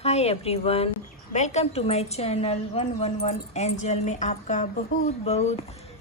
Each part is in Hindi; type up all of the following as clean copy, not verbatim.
Hi everyone, welcome to my channel 111 angel में आपका बहुत बहुत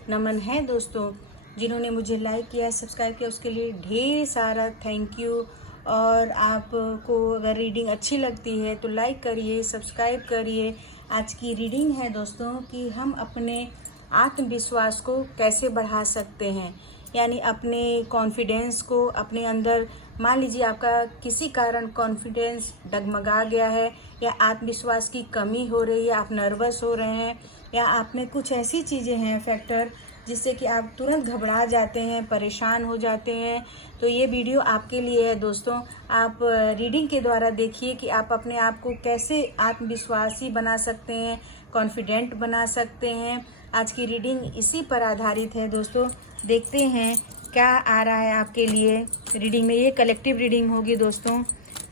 नमन है। दोस्तों, जिन्होंने मुझे लाइक किया, सब्सक्राइब किया, उसके लिए ढेर सारा थैंक यू। और आपको अगर रीडिंग अच्छी लगती है तो लाइक करिए, सब्सक्राइब करिए। आज की रीडिंग है दोस्तों कि हम अपने आत्मविश्वास को कैसे बढ़ा सकते हैं, यानी अपने कॉन्फिडेंस को अपने अंदर। मान लीजिए आपका किसी कारण कॉन्फिडेंस डगमगा गया है या आत्मविश्वास की कमी हो रही है, आप नर्वस हो रहे हैं या आप में कुछ ऐसी चीज़ें हैं फैक्टर जिससे कि आप तुरंत घबरा जाते हैं, परेशान हो जाते हैं, तो ये वीडियो आपके लिए है दोस्तों। आप रीडिंग के द्वारा देखिए कि आप अपने आप को कैसे आत्मविश्वासी बना सकते हैं, कॉन्फिडेंट बना सकते हैं। आज की रीडिंग इसी पर आधारित है दोस्तों। देखते हैं क्या आ रहा है आपके लिए रीडिंग में। ये कलेक्टिव रीडिंग होगी दोस्तों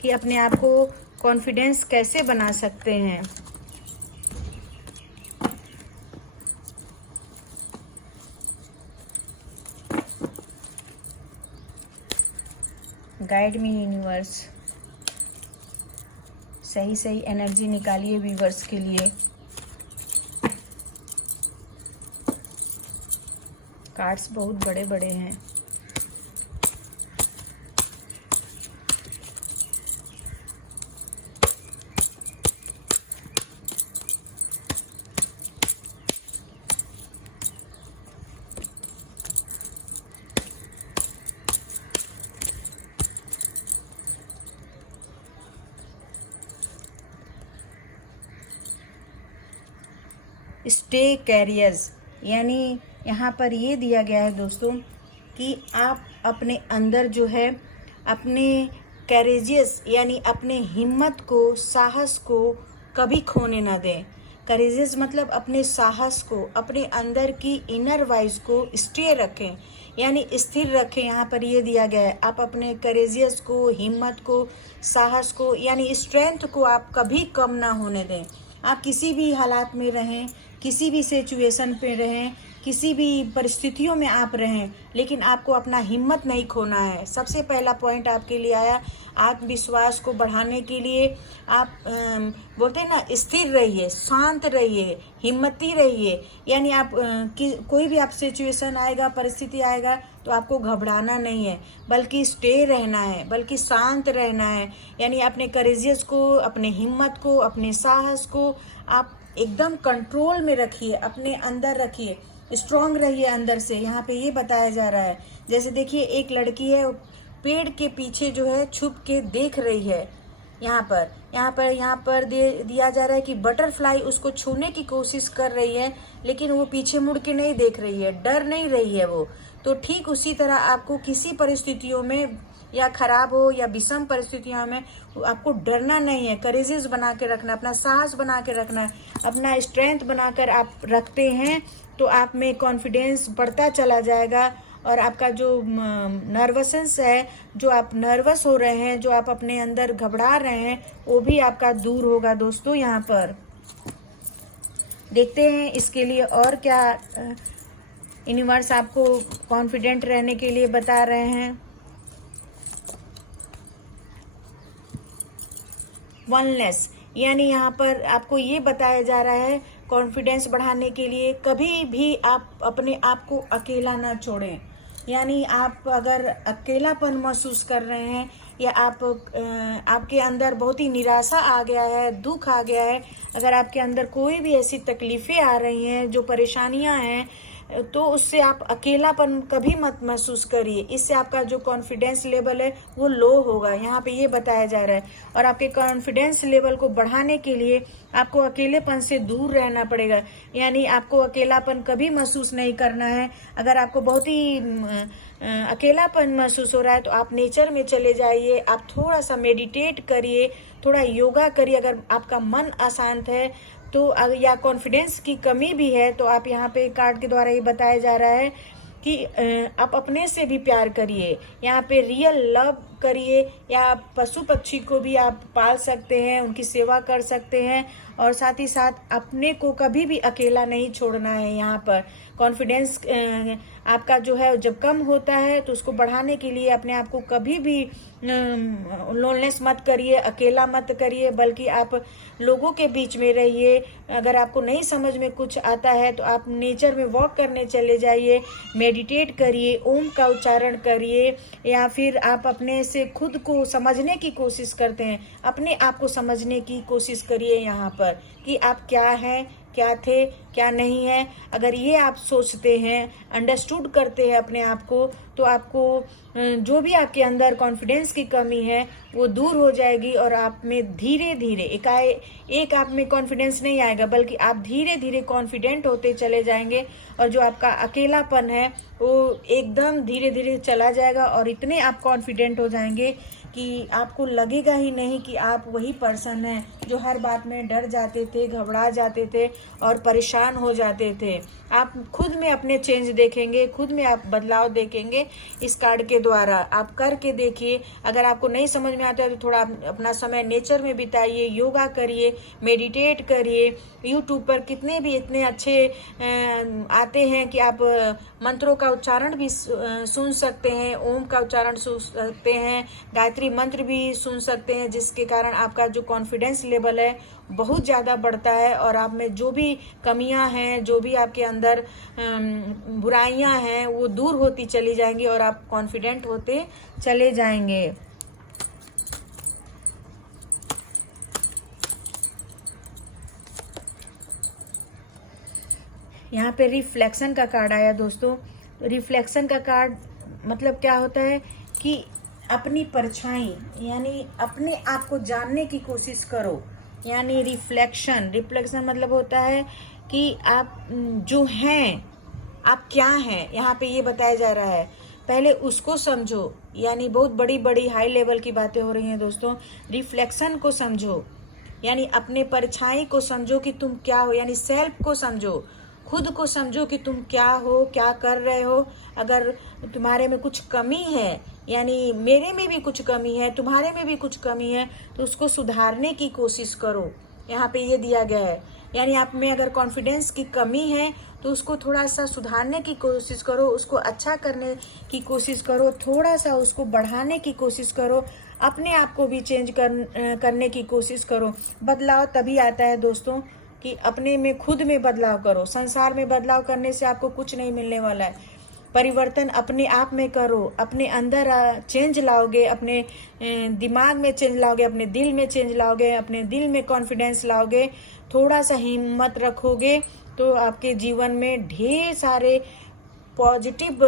कि अपने आप को कॉन्फिडेंस कैसे बना सकते हैं। गाइड मी यूनिवर्स, सही सही एनर्जी निकालिए व्यूवर्स के लिए। कार्ड्स बहुत बड़े बड़े हैं। स्टे कैरियर्स, यानी यहाँ पर ये दिया गया है दोस्तों कि आप अपने अंदर जो है अपने कैरेजियस यानी अपने हिम्मत को, साहस को कभी खोने ना दें। करेजियस मतलब अपने साहस को, अपने अंदर की इनर वॉइस को स्टे रखें, यानी स्थिर रखें। यहाँ पर ये दिया गया है आप अपने करेजियस को, हिम्मत को, साहस को यानी स्ट्रेंथ को आप कभी कम ना होने दें। आप किसी भी हालात में रहें, किसी भी सिचुएशन पे रहें, किसी भी परिस्थितियों में आप रहें, लेकिन आपको अपना हिम्मत नहीं खोना है। सबसे पहला पॉइंट आपके लिए आया आत्मविश्वास को बढ़ाने के लिए। आप बोलते हैं ना, स्थिर रहिए, शांत रहिए, हिम्मती रहिए। यानी आप कोई भी आप सिचुएशन आएगा, परिस्थिति आएगा तो आपको घबराना नहीं है, बल्कि स्टे रहना है, बल्कि शांत रहना है। यानी अपने करेजियस को, अपने हिम्मत को, अपने साहस को आप एकदम कंट्रोल में रखिए, अपने अंदर रखिए, स्ट्रांग रहिए अंदर से। यहाँ पे ये बताया जा रहा है, जैसे देखिए एक लड़की है पेड़ के पीछे जो है छुप के देख रही है। यहाँ पर दिया जा रहा है कि बटरफ्लाई उसको छूने की कोशिश कर रही है, लेकिन वो पीछे मुड़ के नहीं देख रही है, डर नहीं रही है वो। तो ठीक उसी तरह आपको किसी परिस्थितियों में या खराब हो या विषम परिस्थितियों में आपको डरना नहीं है। करेजेस बना के रखना, अपना साहस बना के रखना, अपना स्ट्रेंथ बनाकर आप रखते हैं तो आप में कॉन्फिडेंस बढ़ता चला जाएगा। और आपका जो नर्वसनेस है, जो आप नर्वस हो रहे हैं, जो आप अपने अंदर घबरा रहे हैं, वो भी आपका दूर होगा दोस्तों। यहाँ पर देखते हैं इसके लिए और क्या यूनिवर्स आपको कॉन्फिडेंट रहने के लिए बता रहे हैं। वनलेस, यानी यहाँ पर आपको ये बताया जा रहा है कॉन्फिडेंस बढ़ाने के लिए कभी भी आप अपने आप को अकेला ना छोड़ें। यानी आप अगर अकेलापन महसूस कर रहे हैं या आपके अंदर बहुत ही निराशा आ गया है, दुख आ गया है, अगर आपके अंदर कोई भी ऐसी तकलीफ़ें आ रही हैं, जो परेशानियां हैं, तो उससे आप अकेलापन कभी मत महसूस करिए। इससे आपका जो कॉन्फिडेंस लेवल है वो लो होगा, यहाँ पे ये बताया जा रहा है। और आपके कॉन्फिडेंस लेवल को बढ़ाने के लिए आपको अकेलेपन से दूर रहना पड़ेगा, यानी आपको अकेलापन कभी महसूस नहीं करना है। अगर आपको बहुत ही अकेलापन महसूस हो रहा है तो आप नेचर में चले जाइए, आप थोड़ा सा मेडिटेट करिए, थोड़ा योगा करिए। अगर आपका मन अशांत है तो या कॉन्फिडेंस की कमी भी है तो आप यहाँ पे कार्ड के द्वारा ये बताया जा रहा है कि आप अपने से भी प्यार करिए। यहाँ पे रियल लव करिए, या पशु पक्षी को भी आप पाल सकते हैं, उनकी सेवा कर सकते हैं। और साथ ही साथ अपने को कभी भी अकेला नहीं छोड़ना है। यहाँ पर कॉन्फिडेंस आपका जो है जब कम होता है तो उसको बढ़ाने के लिए अपने आप को कभी भी लोनलेस मत करिए, अकेला मत करिए, बल्कि आप लोगों के बीच में रहिए। अगर आपको नहीं समझ में कुछ आता है तो आप नेचर में वॉक करने चले जाइए, मेडिटेट करिए, ओम का उच्चारण करिए, या फिर आप अपने से खुद को समझने की कोशिश करते हैं, अपने आप को समझने की कोशिश करिए यहाँ पर कि आप क्या हैं, क्या थे, क्या नहीं है। अगर ये आप सोचते हैं, अंडरस्टूड करते हैं अपने आप को, तो आपको जो भी आपके अंदर कॉन्फिडेंस की कमी है वो दूर हो जाएगी, और आप में धीरे धीरे एक आप में कॉन्फिडेंस नहीं आएगा, बल्कि आप धीरे धीरे कॉन्फिडेंट होते चले जाएंगे, और जो आपका अकेलापन है वो एकदम धीरे धीरे चला जाएगा, और इतने आप कॉन्फिडेंट हो जाएंगे कि आपको लगेगा ही नहीं कि आप वही पर्सन हैं जो हर बात में डर जाते थे, घबरा जाते थे और परेशान हो जाते थे। आप खुद में अपने चेंज देखेंगे, खुद में आप बदलाव देखेंगे इस कार्ड के द्वारा। आप करके देखिए। अगर आपको नहीं समझ में आता है तो थोड़ा अपना समय नेचर में बिताइए, योगा करिए, मेडिटेट करिए। यूट्यूब पर कितने भी इतने अच्छे आते हैं कि आप मंत्रों का उच्चारण भी सुन सकते हैं, ओम का उच्चारण सुन सकते हैं, गायत्री मंत्र भी सुन सकते हैं, जिसके कारण आपका जो कॉन्फिडेंस लेवल है बहुत ज़्यादा बढ़ता है, और आप में जो भी कमियां हैं, जो भी आपके अंदर बुराइयां हैं वो दूर होती चली जाएंगी, और आप कॉन्फिडेंट होते चले जाएंगे। यहाँ पे रिफ्लेक्शन का कार्ड आया दोस्तों। रिफ्लेक्शन का कार्ड मतलब क्या होता है कि अपनी परछाई, यानी अपने आप को जानने की कोशिश करो। यानी रिफ्लेक्शन मतलब होता है कि आप जो हैं, आप क्या हैं, यहाँ पे ये बताया जा रहा है। पहले उसको समझो, यानी बहुत बड़ी बड़ी हाई लेवल की बातें हो रही हैं दोस्तों। रिफ्लेक्शन को समझो, यानी अपने परछाई को समझो कि तुम क्या हो, यानी सेल्फ को समझो, खुद को समझो कि तुम क्या हो, क्या कर रहे हो। अगर तुम्हारे में कुछ कमी है, यानी मेरे में भी कुछ कमी है, तुम्हारे में भी कुछ कमी है, तो उसको सुधारने की कोशिश करो। यहाँ पे ये दिया गया है, यानी आप में अगर कॉन्फिडेंस की कमी है तो उसको थोड़ा सा सुधारने की कोशिश करो, उसको अच्छा करने की कोशिश करो, थोड़ा सा उसको बढ़ाने की कोशिश करो, अपने आप को भी चेंज करने की कोशिश करो। बदलाव तभी आता है दोस्तों कि अपने में, खुद में बदलाव करो। संसार में बदलाव करने से आपको कुछ नहीं मिलने वाला है। परिवर्तन अपने आप में करो, अपने अंदर चेंज लाओगे, अपने दिमाग में चेंज लाओगे, अपने दिल में चेंज लाओगे, अपने दिल में कॉन्फिडेंस लाओगे, थोड़ा सा हिम्मत रखोगे तो आपके जीवन में ढेर सारे पॉजिटिव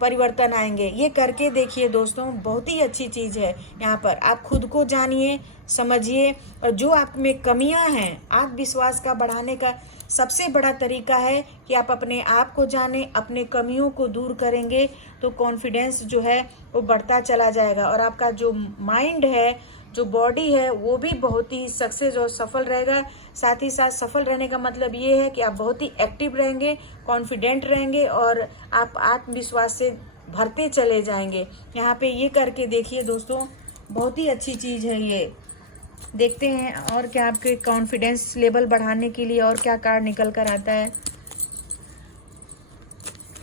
परिवर्तन आएंगे। ये करके देखिए दोस्तों, बहुत ही अच्छी चीज़ है। यहाँ पर आप खुद को जानिए, समझिए, और जो आप में कमियां हैं, आत्मविश्वास का बढ़ाने का सबसे बड़ा तरीका है कि आप अपने आप को जानें, अपने कमियों को दूर करेंगे तो कॉन्फिडेंस जो है वो बढ़ता चला जाएगा, और आपका जो माइंड है, जो बॉडी है, वो भी बहुत ही सक्सेस और सफल रहेगा। साथ ही साथ सफल रहने का मतलब ये है कि आप बहुत ही एक्टिव रहेंगे, कॉन्फिडेंट रहेंगे, और आप आत्मविश्वास से भरते चले जाएंगे। यहाँ पे ये करके देखिए दोस्तों, बहुत ही अच्छी चीज़ है ये। देखते हैं और क्या आपके कॉन्फिडेंस लेवल बढ़ाने के लिए और क्या कार्ड निकल कर आता है।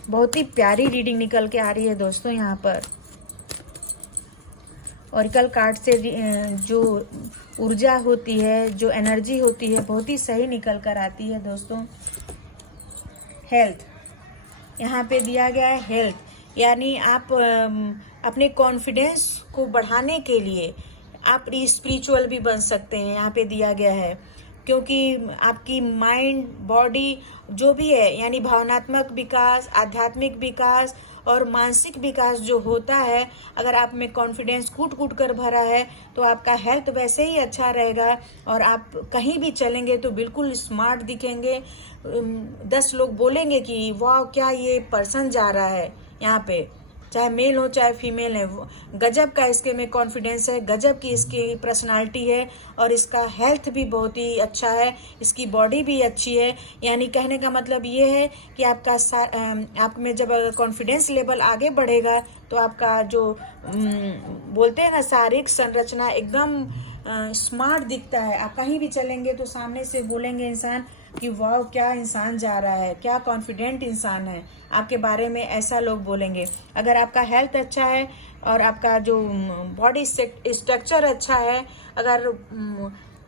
बहुत ही प्यारी रीडिंग निकल के आ रही है दोस्तों यहाँ पर। ऑरिकल कार्ड से जो ऊर्जा होती है, जो एनर्जी होती है, बहुत ही सही निकल कर आती है दोस्तों। हेल्थ यहाँ पे दिया गया है, हेल्थ, यानी आप अपने कॉन्फिडेंस को बढ़ाने के लिए आप स्पिरिचुअल भी बन सकते हैं। यहाँ पे दिया गया है, क्योंकि आपकी माइंड, बॉडी जो भी है, यानी भावनात्मक विकास, आध्यात्मिक विकास और मानसिक विकास जो होता है, अगर आप में कॉन्फिडेंस कूट कूट कर भरा है तो आपका हेल्थ वैसे ही अच्छा रहेगा, और आप कहीं भी चलेंगे तो बिल्कुल स्मार्ट दिखेंगे। 10 लोग बोलेंगे कि वाह, क्या ये पर्सन जा रहा है यहाँ पे, चाहे मेल हो चाहे फीमेल है, गजब का इसके में कॉन्फिडेंस है, गजब की इसकी पर्सनालिटी है और इसका हेल्थ भी बहुत ही अच्छा है, इसकी बॉडी भी अच्छी है। यानी कहने का मतलब ये है कि आप में जब कॉन्फिडेंस लेवल आगे बढ़ेगा तो आपका जो बोलते हैं ना शारीरिक संरचना एकदम स्मार्ट दिखता है। आप कहीं भी चलेंगे तो सामने से बोलेंगे इंसान कि वाह क्या इंसान जा रहा है, क्या कॉन्फिडेंट इंसान है, आपके बारे में ऐसा लोग बोलेंगे। अगर आपका हेल्थ अच्छा है और आपका जो बॉडी स्ट्रक्चर अच्छा है, अगर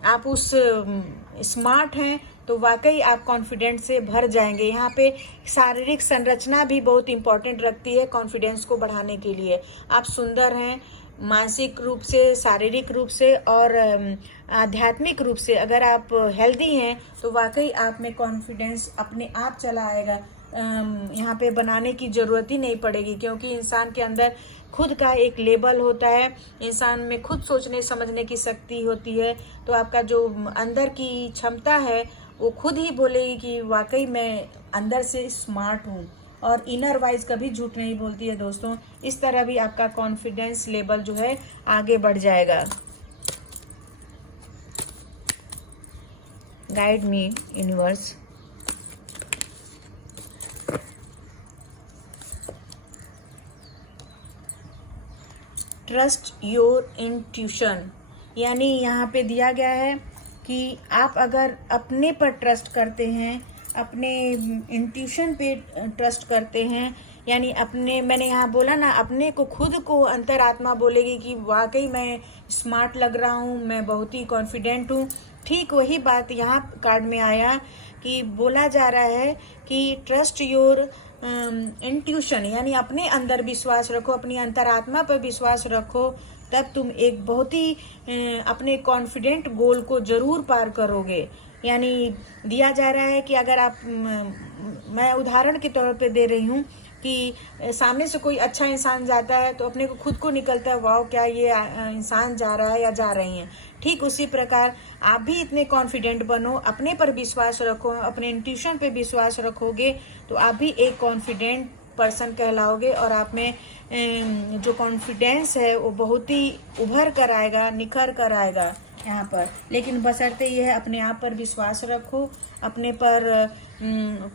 आप उस स्मार्ट हैं तो वाकई आप कॉन्फिडेंट से भर जाएंगे। यहाँ पे शारीरिक संरचना भी बहुत इम्पोर्टेंट रखती है कॉन्फिडेंस को बढ़ाने के लिए। आप सुंदर हैं मानसिक रूप से, शारीरिक रूप से और आध्यात्मिक रूप से। अगर आप हेल्दी हैं तो वाकई आप में कॉन्फिडेंस अपने आप चला आएगा। यहाँ पे बनाने की ज़रूरत ही नहीं पड़ेगी, क्योंकि इंसान के अंदर खुद का एक लेवल होता है, इंसान में खुद सोचने समझने की शक्ति होती है। तो आपका जो अंदर की क्षमता है वो खुद ही बोलेगी कि वाकई मैं अंदर से स्मार्ट हूँ, और इनर वाइज कभी झूठ नहीं बोलती है दोस्तों। इस तरह भी आपका कॉन्फिडेंस लेवल जो है आगे बढ़ जाएगा। Guide me universe. Trust your intuition, यानी यहाँ पे दिया गया है कि आप अगर अपने पर ट्रस्ट करते हैं, अपने इंट्यूशन पे ट्रस्ट करते हैं, यानी अपने, मैंने यहाँ बोला ना, अपने को खुद को अंतरात्मा बोलेगी कि वाकई मैं स्मार्ट लग रहा हूँ, मैं बहुत ही कॉन्फिडेंट हूँ। ठीक वही बात यहाँ कार्ड में आया कि बोला जा रहा है कि ट्रस्ट योर इंट्यूशन, यानी अपने अंदर विश्वास रखो, अपनी अंतरात्मा पर विश्वास रखो, तब तुम एक बहुत ही अपने कॉन्फिडेंट गोल को जरूर पार करोगे। यानी दिया जा रहा है कि अगर आप, मैं उदाहरण के तौर पे दे रही हूँ कि सामने से कोई अच्छा इंसान जाता है तो अपने को खुद को निकलता है वाह क्या ये इंसान जा रहा है या जा रही हैं। ठीक उसी प्रकार आप भी इतने कॉन्फिडेंट बनो, अपने पर विश्वास रखो, अपने इंट्यूशन पे विश्वास रखोगे तो आप भी एक कॉन्फिडेंट पर्सन कहलाओगे, और आप में जो कॉन्फिडेंस है वो बहुत ही उभर कर आएगा, निखर कर आएगा यहाँ पर। लेकिन बशर्ते ये है अपने आप पर विश्वास रखो, अपने पर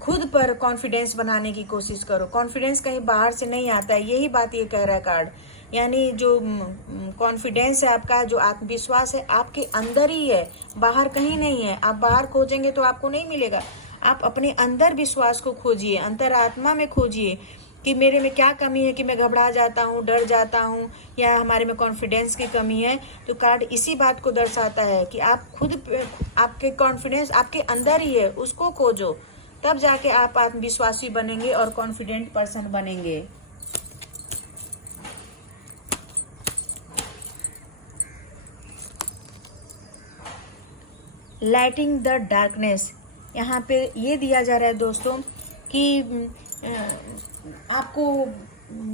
खुद पर कॉन्फिडेंस बनाने की कोशिश करो। कॉन्फिडेंस कहीं बाहर से नहीं आता है, यही बात ये कह रहा है कार्ड। यानी जो कॉन्फिडेंस है आपका, जो आत्मविश्वास है आपके अंदर ही है, बाहर कहीं नहीं है। आप बाहर खोजेंगे तो आपको नहीं मिलेगा। आप अपने अंदर विश्वास को खोजिए, अंतरात्मा में खोजिए कि मेरे में क्या कमी है कि मैं घबरा जाता हूँ, डर जाता हूँ, या हमारे में कॉन्फिडेंस की कमी है। तो कार्ड इसी बात को दर्शाता है कि आप खुद, आपके कॉन्फिडेंस आपके अंदर ही है, उसको खोजो, तब जाके आप आत्मविश्वासी बनेंगे और कॉन्फिडेंट पर्सन बनेंगे। लाइटिंग द डार्कनेस, यहाँ पे ये दिया जा रहा है दोस्तों कि आपको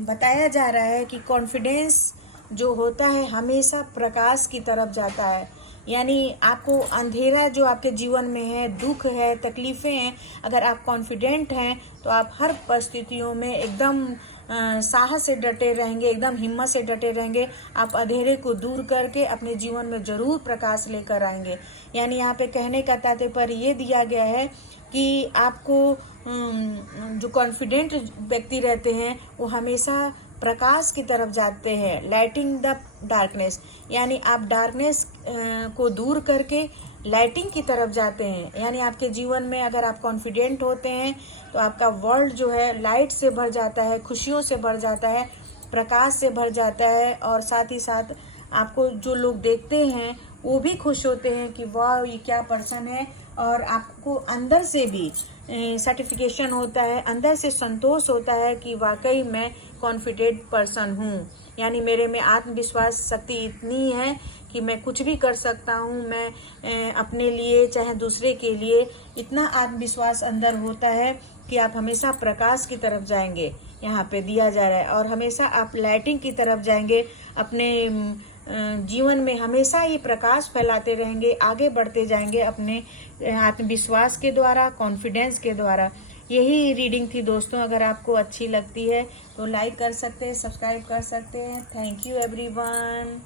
बताया जा रहा है कि कॉन्फिडेंस जो होता है हमेशा प्रकाश की तरफ जाता है। यानी आपको अंधेरा जो आपके जीवन में है, दुख है, तकलीफ़ें हैं, अगर आप कॉन्फिडेंट हैं तो आप हर परिस्थितियों में एकदम साहस से डटे रहेंगे, एकदम हिम्मत से डटे रहेंगे। आप अंधेरे को दूर करके अपने जीवन में ज़रूर प्रकाश लेकर आएंगे। यानी यहाँ पे कहने का तात्पर्य ये दिया गया है कि आपको जो कॉन्फिडेंट व्यक्ति रहते हैं वो हमेशा प्रकाश की तरफ जाते हैं। लाइटिंग द डार्कनेस, यानी आप डार्कनेस को दूर करके लाइटिंग की तरफ जाते हैं। यानी आपके जीवन में अगर आप कॉन्फिडेंट होते हैं तो आपका वर्ल्ड जो है लाइट से भर जाता है, खुशियों से भर जाता है, प्रकाश से भर जाता है, और साथ ही साथ आपको जो लोग देखते हैं वो भी खुश होते हैं कि वाह ये क्या पर्सन है, और आपको अंदर से भी सर्टिफिकेशन होता है, अंदर से संतोष होता है कि वाकई मैं कॉन्फिडेंट पर्सन हूँ। यानी मेरे में आत्मविश्वास शक्ति इतनी है कि मैं कुछ भी कर सकता हूँ। मैं अपने लिए चाहे दूसरे के लिए, इतना आत्मविश्वास अंदर होता है कि आप हमेशा प्रकाश की तरफ जाएंगे, यहाँ पे दिया जा रहा है, और हमेशा आप लाइटिंग की तरफ जाएंगे। अपने जीवन में हमेशा ही प्रकाश फैलाते रहेंगे, आगे बढ़ते जाएंगे अपने आत्मविश्वास के द्वारा, कॉन्फिडेंस के द्वारा। यही रीडिंग थी दोस्तों। अगर आपको अच्छी लगती है तो लाइक कर सकते हैं, सब्सक्राइब कर सकते हैं। Thank you everyone.